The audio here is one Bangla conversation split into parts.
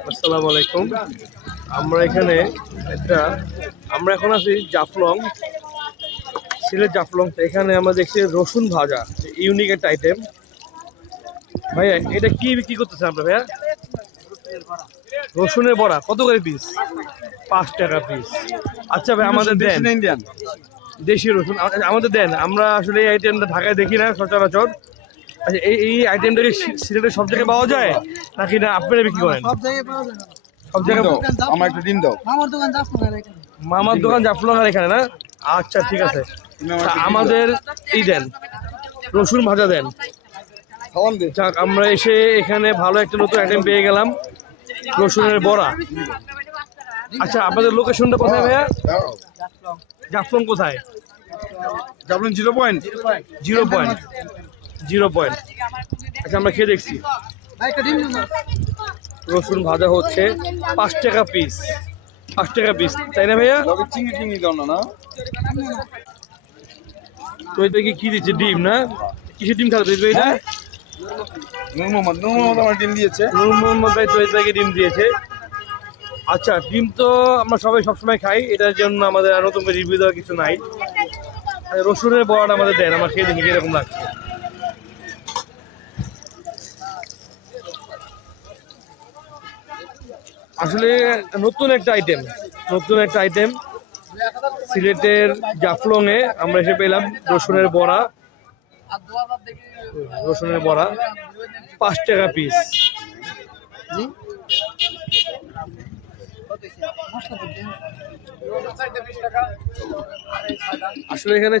আসসালামু আলাইকুম। আমরা এখানে আমরা এখন আছি জাফলং, সিলেট জাফলং। এখানে আমরা দেখছি রসুন ভাজা, ইউনিক একটা আইটেম। ভাইয়া এটা কি বিক্রি করতেছেন আপনার ভাইয়া? রসুনের বড়া। কত করে পিস? 5 টাকা পিস। আচ্ছা ভাই, আমাদের দেন ইন্ডিয়ান দেশি রসুন, আমাদের দেন। আমরা আসলে এই আইটেমটা ঢাকায় দেখি না সচরাচর। আচ্ছা, এই আইটেমটা কি সিলেটের সব জায়গায় পাওয়া যায় নাকি না আপনারা বিক্রি করেন? সব জায়গায় পাওয়া যায় না। সব জায়গায়। আমার একটা ডিম দাও। মামার দোকান জাফলং এখানে। মামার দোকান জাফলং এখানে না? আচ্ছা ঠিক আছে। তা আমাদের এই দেন, রসুন ভাজা দেন। খাওয়ান দে। যাক, আমরা এসে এখানে ভালো একটা নতুন আইটেম পেয়ে গেলাম, রসুনের বড়া। আচ্ছা, আপনাদের লোকেশনটা কোথায় ভাইয়া? জাফলং কোথায়? জাফলং 0 পয়েন্ট। 0 পয়েন্ট। 0 পয়েন্ট। আচ্ছা, আমরা খেয়ে দেখছি। ভাই একটা ডিম দিন না। রসুন ভাজা হচ্ছে 5 টাকা পিস। 5 টাকা পিস, তাই না ভাইয়া? তবে চিংড়ি দাও না। তো এটা কি দিচ্ছে? ডিম না? কিসের ডিম খাবে তো এটা? নূর মোহাম্মদ আমার ডিম দিয়েছে। নূর মোহাম্মদ ভাই তো ভাইকে ডিম দিয়েছে। আচ্ছা, ডিম তো আমরা সবাই সবসময় খাই, এটার জন্য আমাদের আর নতুন করে রিভিউ দেওয়ার কিছু নাই। রসুনের বড়াটা আমাদের দেন, আমার খেয়ে দেখি কিরকম লাগছে। আসলে নতুন একটা আইটেম সিলেটের জাফলংয়ে আমরা এসে পেলাম রসুনের বড়া। 5 টাকা পিস। আসলে এখানে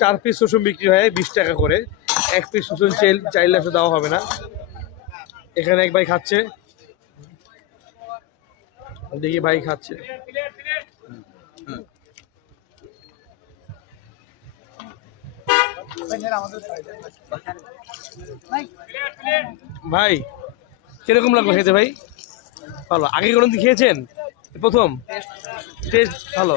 4 পিস রসুন বিক্রি হয় 20 টাকা করে। 1 পিস রসুন চাইলে আসলে দেওয়া হবে না। এখানে এক ভাই খাচ্ছে, দেখি ভাই খাচ্ছে। ভাই কিরকম লাগলো খেতে ভাই? ভালো। আগে কোনো দিন খেয়েছেন? প্রথম? টেস্ট ভালো।